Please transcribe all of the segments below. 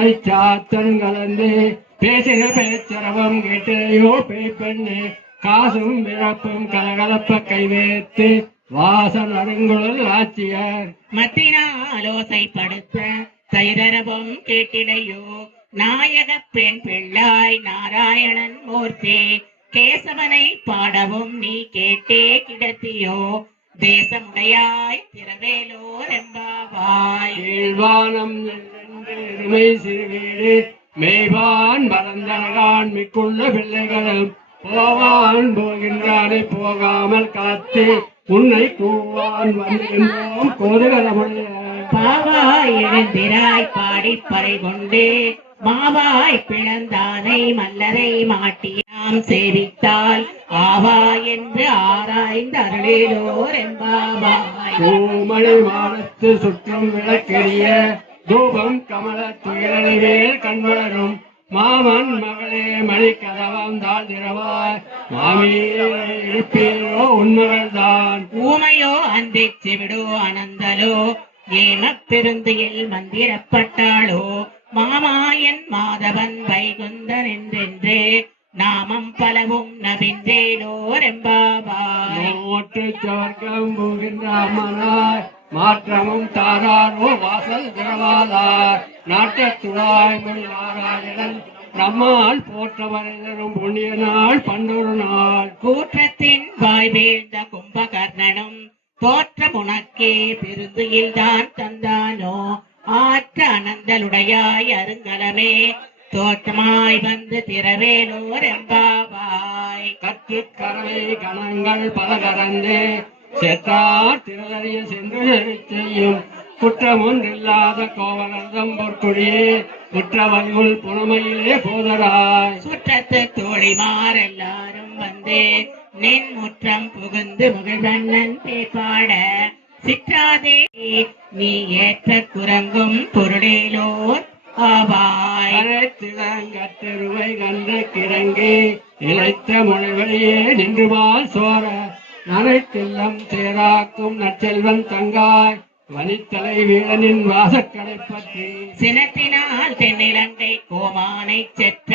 பூனை சாத்தன் கலந்து பேசுகிற பேச்சரவம் கேட்டையோ பேய்பெண்ணு காசும் பிறப்பும் கலகலப்ப கைவேத்து வாசன் அருங்குழல் ஆட்சியர். மத்தினாலோசைப்படுத்த தைரரவம் கேட்டிலையோ நாயக பெண் பிள்ளாய் நாராயணன் மூர்த்தி கேசவனை பாடவும் நீ கேட்டே கிடத்தியோ தேசமுடையாய் திரவேலோர் எம்பாவாய் சிறுவீடு மெய்வான் மறந்தனகான் மிக்குள்ள பிள்ளைகளும் போவான் போகின்றானை போகாமல் காத்து உன்னை கூவான் வருகின்றோம் கோதுகலமுடைய பாவாய் எழுந்திராய் பாடி பறை கொண்டு மாவாய் பிளந்தானை மல்லரை மாட்டி நாம் சேவித்தால் ஆவா என்று ஆராய்ந்து அருளேலோர் எம்பாவாய் பூமணி வானத்து சுற்றும் விளக்கெரிய தூபம் கமல துயிலவேல் கண்வளரும் மாமன் மகளே மணி கதவம் தாழ் திரவாய் மாமியே இருப்பீரோ உண்மகள்தான் ஊமையோ அந்தி செவிடோ அனந்தலோ. ஏனப்பெருந்தையில் மந்திரப்பட்டாளோ. மாமாயன் மாதவன் வைகுந்த நம்மால் போற்றவரைதரும் புண்ணிய நாள் பண்டொரு நாள். கூற்றத்தின் வாய் வீழ்ந்த கும்பகர்ணனும் தோற்றம் உனக்கே பெருந்துயில் தான் தந்தானோ? ஆற்ற அனந்தலுடையாய் அருங்கலமே தோற்றமாய் வந்து திரவேலோர் எம்பாவாய் கற்று கரவை கணங்கள் பல கறந்து செத்தார் திரளறிய சென்று செய்யும் குற்றமொன்றில்லாத கோவலர்தம் பொற்கொடியே குற்றவல்குள் புனமையிலே போதராய். சுற்றத்து தோழிமார் எல்லாரும் வந்து நின் முற்றம் புகுந்து முகிழ்வண்ணன் பேப்பாட சிற்றாதே நீ ஏற்ற குரங்கும் பொருளேலோர் ஆவாய். அரைத்திடங்கட்டருவை கண்டு கிறங்கி இழைத்த மொழிவழியே நின்றுவால் சோர. நனைத்தில்லம் சேராக்கும் நற்செல்வன் தங்காய் வனித்தலை வீரனின் வாசக்கடை பற்றி சினத்தினால் தென்னிலங்கை கோமானை செற்ற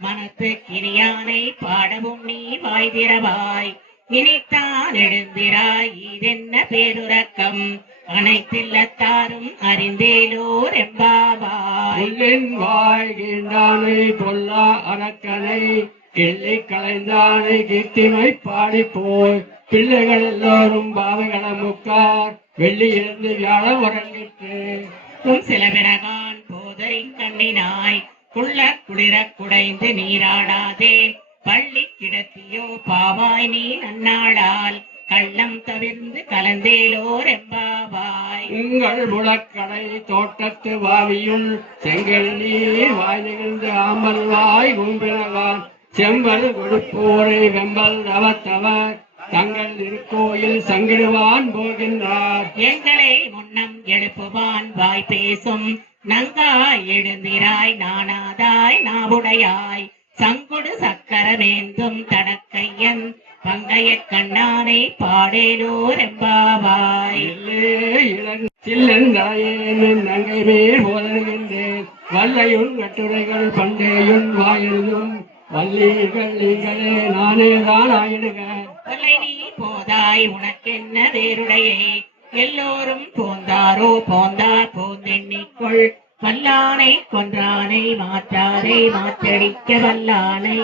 மனத்து கிணியானை பாடவும் நீ வாய் திறவாய் இனித்தான் எழுந்திராய் இதென்ன பேருறக்கம் அனைத்தில்லத்தாரும் அறிந்தேலோர் எம்பாவாய். உள்ளின் வாய் கீண்டானை பொல்லா அரக்கனை கிள்ளி களைந்தானை கீர்த்திமை பாடி போய் பிள்ளைகள் எல்லோரும் பாவைகள முக்கார் வெள்ளி இருந்து வியாழ உறங்கிட்டு உம் சில பிறகான் போதரி கண்ணினாய் குள்ள குளிர குடைந்து நீராடாதே. பள்ளி கிடத்தியோ பாவாய் நீ நன்னாளால் கள்ளம் தவிர்ந்து கலந்தேலோர் எம்பாவாய் உங்கள் முழக்கடை தோட்டத்து வாவியுள் செங்கல் நீர் வாய் நிகழ்ந்து ஆம்பல் வாய் கும்பினவான் செம்பல் கொடுப்போரை வெம்பல் தவத்தவர். தங்கள் திருக்கோயில் சங்கிடுவான் போகின்றார். எங்களை முன்னம் எழுப்புவான் வாய் பேசும். நங்காய் எழுந்திராய் நானாதாய் நாவுடையாய். சங்குடு சக்கரமேந்தும் தடக்கையன் பங்கைய கண்ணானை பாடேலோர் எம்பாவாய் நங்கை மேல் போதருகின்றேன் வல்லையுள் கட்டுரைகள் பண்டேயுள் வாயிலும் வள்ளீர்கள் நீங்களே நானே தான் ஆயிடுக. கொல்லை நீ போதாய் உனக்கென்ன வேருடையை எல்லோரும் போந்தாரோ போந்தார் போந்தெண்ணிக்கொள். வல்லானை கொன்றானை மாற்றாரை மாற்றடிக்க வல்லானை.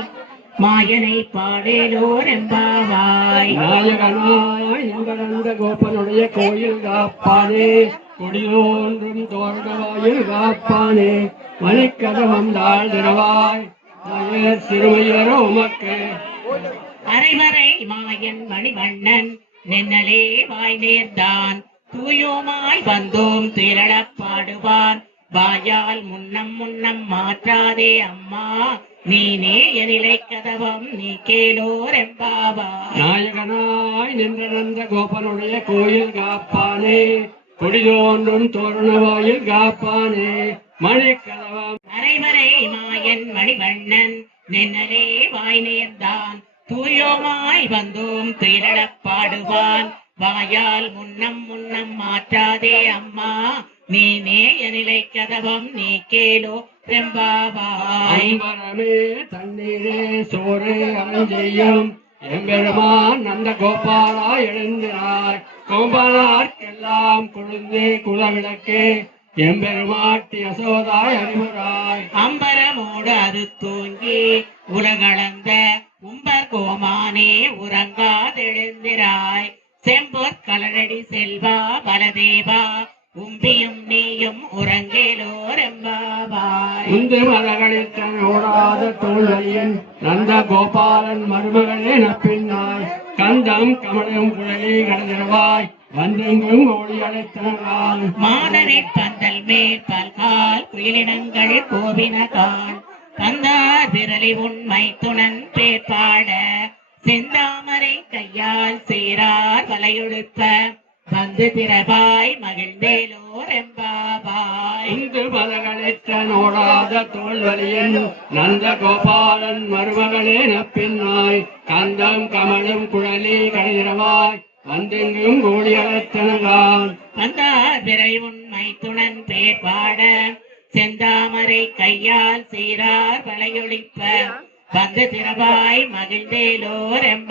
மாயனை பாடேலோர் எம்பாவாய் நாயகனாய் எங்களந்த கோப்பனுடைய கோயில் காப்பானே. கொடியோன்றும் தோரணவாயில் காப்பானே. மணிக்கதவம் தாழ் திரவாய் உமக்கு. அரைவரை மாயன் மணிவண்ணன் நின்னலே வாய் நேர்ந்தான். தூயோமாய் வந்தோம் திரளப் பாடுவான் வாயால் முன்னம் முன்னம் மாற்றாதே அம்மா. நீனே எதிலை கதவம் நீ கேளோர் எம்பாவாய் நாயகனாய் நின்றனந்த கோபனுடைய கோயில் காப்பானே. கொடிதோன்றும் தோரணவாயில் காப்பானே. மணிக்கதவம் அரைவரை மாயன் மணிவண்ணன் நென்னலே வாய் நேர்ந்தான். தூயோமாய் வந்தோம் திரளப் பாடுவான். வாயால் முன்னம் முன்னம் மாற்றாதே அம்மா. நீ நேய நிலை கதவம் நீ கேளோ ரெம்பாவாய் ஐம்பரமே தண்ணீரே சோறு அருஞ்செய்யும். எம்பெருமான் நந்த கோபாலா எழுந்தினாய் கோபாலார்க்கெல்லாம் கொழுந்து குலவிளக்கு. எம்பெருமாட்டி யசோதாய் அறிவுராய். அம்பரமோடு அறுத்தூங்கி உலகளந்த உம்பர் கோமானே உறங்காதெழுந்திராய் செம்பொற் கலரடி செல்வா பலதேவா உம்பியும் நீயும் உறங்கேலோர் எம்பாவாய் உந்து மலகளில் ஓடாத நந்த கோபாலன் மருமகளே நப்பின்னாய். கந்தம் கமலம் குழலி கடந்திரவாய். வந்தெங்கும் ஓடி அழைத்தனாய் மாதரிற் பந்தல் மேல் பல்கால் குயிலிடங்கள் கோவினகான் பந்தார் விரலி உண்மை துணன் பேர்பாட. செந்தாமரை கையால் சீரார் வலையொடுப்ப வந்து திரபாய் மகிழ்ந்தேலோர் எம்பாவாய் இந்து மலகளிற்ற ஓடாத தோல்வழியின் நந்த கோபாலன் மருமகளே நப்பின்னாய். கந்தம் கமலும் குழலி கடந்திரவாய் வந்தெங்கும் ஓடி அழைத்தனகான் வந்தார் விரை உண்மை துணன் பேர் பாட செந்தாமரை கையால் சீரார் வளையொழிப்ப. வந்து திரவாய் மகிழ்ந்தேலோர் மேல்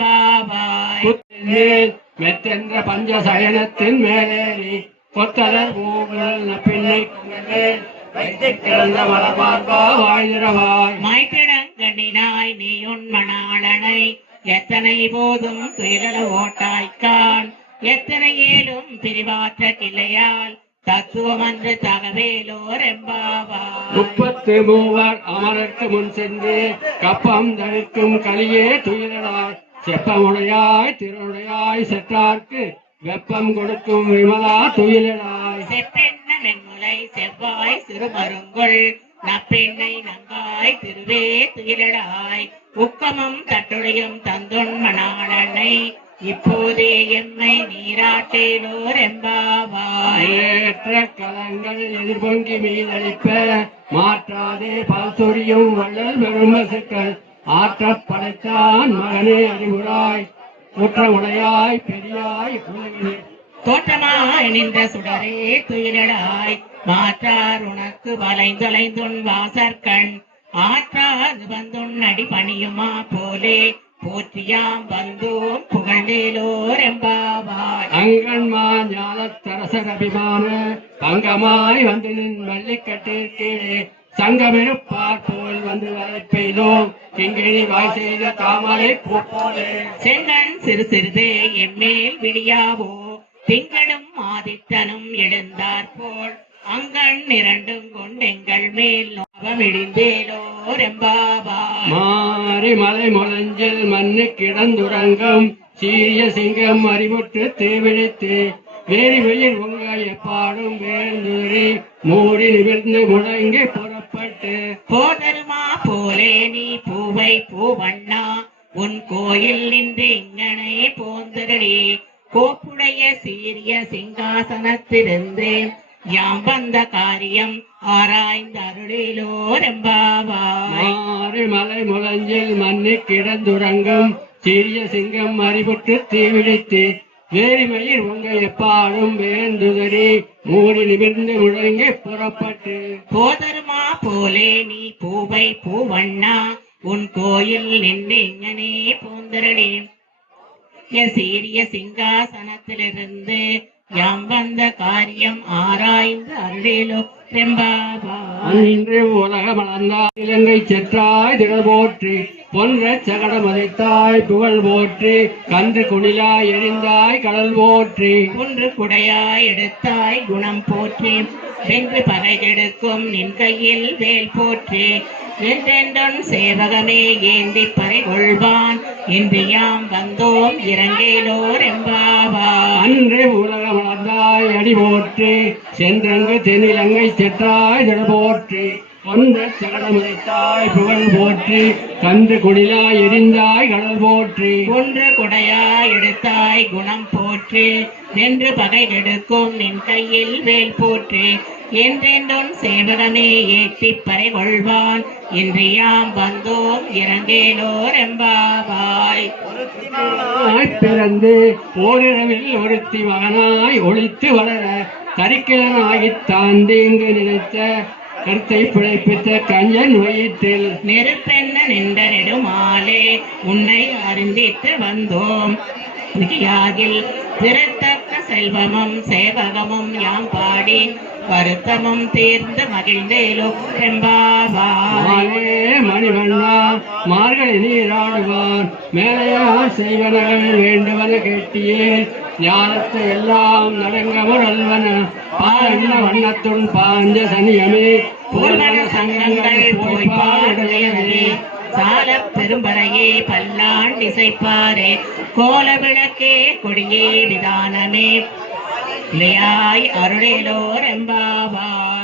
மெத்தென்ற பஞ்ச சயனத்தின் மேலேறி கொத்தலர் பூங்குழல் நப்பின்னை மேல் வைத்துக் கிடந்த மலர்பார்பா வாழ்கிறவாய் மாய்ப்பிடங்கண்ணினாய் நீ உன் மணாளனை எத்தனை போதும் துயிலல ஓட்டாய்க்கான். எத்தனை ஏலும் பிரிவாற்ற கிளையால் தத்துவம் அன்று தகவேலோர் எம்பாவாய். முப்பத்து மூவர் அமரர்க்கு முன் சென்று கப்பம் தவிர்க்கும் கலியே துயிலாய் செப்பமுடையாய் திருவுடையாய் செற்றார்க்கு வெப்பம் கொடுக்கும் விமலா துயிலாய் செப்பெண்ண மென்முலை செவ்வாய் சிறுமருங்குள் நப்பெண்ணை நங்காய் திருவே துயிலடாய் உக்கமும் தட்டுடையும் தந்தொன் மணாளனை இப்போதே எம்மை நீராட்டேலோர் எம்பாவாய் ஏற்ற கலங்கள் எதிர்பொங்கி மீதளிப்ப மாற்றாதே பல்சொரியும் வள்ளல் பெருமசுக்கள். ஆற்றப் படைத்தான் மகனே அறிவுராய் குற்றமுடையாய் பெரியாய் குலவினே தோற்றமாய் நின்ற சுடரே துயிலடாய் மாற்றார் உனக்கு வளைந்தொலைந்துன் வாசற்கண். ஆற்றாது வந்துன் அடி பணியுமா போலே போற்றியாம் வந்தோம் புகழ்ந்தேலோர் எம்பாவாய் அங்கன்மா ஞானத்தரசர் அபிமான பங்கமாய் வந்து நின் வள்ளிக்கட்டிற்கீழே சங்கமிருப்பார் பார்ப்போல் வந்து வரை பெய்தோம் கிங்கிணி வாய் செய்த தாமரை பூ போலே செங்கண் சிறு சிறிதே எம்மேல் விழியாவோ. திங்களும் ஆதித்தனும் எழுந்தார் போல். அங்கண் இரண்டும் கொண்டெங்கள் மேல் நோபம் இடிந்தேலோர் எம்பாவாய் மாறி மலை முழஞ்சில் மண்ணு கிடந்துறங்கும். சீரிய சிங்கம் அறிவுற்று தீவிழித்து. வேறு வெயில் உங்கள் எப்பாடும் வேர்ந்துரி மூடி நிமிர்ந்து முழங்கி புறப்பட்டு போதருமா போலே நீ பூவை பூவண்ணா. உன் கோயில் நின்று இங்கனை போந்தரடி கோப்புடைய சீரிய சிங்காசனத்திலிருந்து யாம் வந்த காரியம் ஆராய்ந்த அருளிலோர் எம்பாவாய் மலை முழஞ்சில் மண்ணு கிடந்துறங்கும் சீரிய சிங்கம் அறிவுற்று தீவிழித்து வேறுமையில் உங்க எப்பாலும் வேண்டுதடி மூடி நிமிர்ந்து முழங்கி புறப்பட்டு. போதருமா போலே நீ பூவை பூவண்ணா உன் கோயில் நின்னே பூந்தரடி சீரிய சிங்காசனத்திலிருந்து யாம் வந்த காரியம் ஆராய்ந்து அருளிலோ. அன்று உலகம் அளந்தாய் இலங்கை செற்றாய் திகழ் போற்றி பொன்ற சகடம் அதைத்தாய் புகழ் போற்றி கன்று குணிலாய் எரிந்தாய் கடல் போற்றி. ஒன்று குடையாய் எடுத்தாய் குணம் போற்றி வென்று பகை கெடுக்கும் நின் கையில் வேல் போற்றி. என்றென்றொன் சேவகமே ஏந்தி பறை கொள்வான் இன்று யாம் வந்தோம் இறங்கேலோர் எம்பாவாய் அன்று உலகம் அடி போற்றி சென்றங்கு தென்னிலங்கை செற்றாய் திகழ் போற்றி. பொன்ற சகடம் புகழ் போற்றி கன்று குடிலாய் எரிந்தாய் கடல் போற்றி. கொன்று குடையாய் எடுத்தாய் குணம் போற்றி சென்று பகை கெடுக்கும் நின் கையில் வேல் போற்றி. என்றென்றொன் சேவகமே ஏற்றிப் பறை கொள்வான் இன்று யாம் வந்தோம் இறங்கேலோர் எம்பாவாய் பிறந்து ஓரிரவில் ஒருத்தி மகனாய் ஒளித்து வளர கரிக்கிழனாகித் தாந்தீங்கு நினைத்த கருத்தை பிழைப்பித்த கஞ்சன் வயிற்றில் நெருப்பென்ன நின்ற நெடுமாலே உன்னை அறிந்தித்து வந்தோம். பிறத்தக்க செல்வமும் சேவகமும் யாம் பாடி வருத்தமும் தீர்ந்து மகிழ்ந்தேலும் எம்பாவாய் மாலே மணிவண்ணா மார்கழி நீராடுவான் மேலையா செய்வனகள் வேண்டுவன கேட்டியேன் ஞானத்தை எல்லாம் நடங்க முரல்வன. பாலண்ண வண்ணத்துள் பாஞ்ச சனியமே. பூர்வன சங்கங்கள் போய் பாடுடையவே சால பெரும்பறையே பல்லாண்டு இசைப்பாரே கோல விளக்கே கொடியே விதானமே. நியாய் அருளிலோர் எம்பாவாய்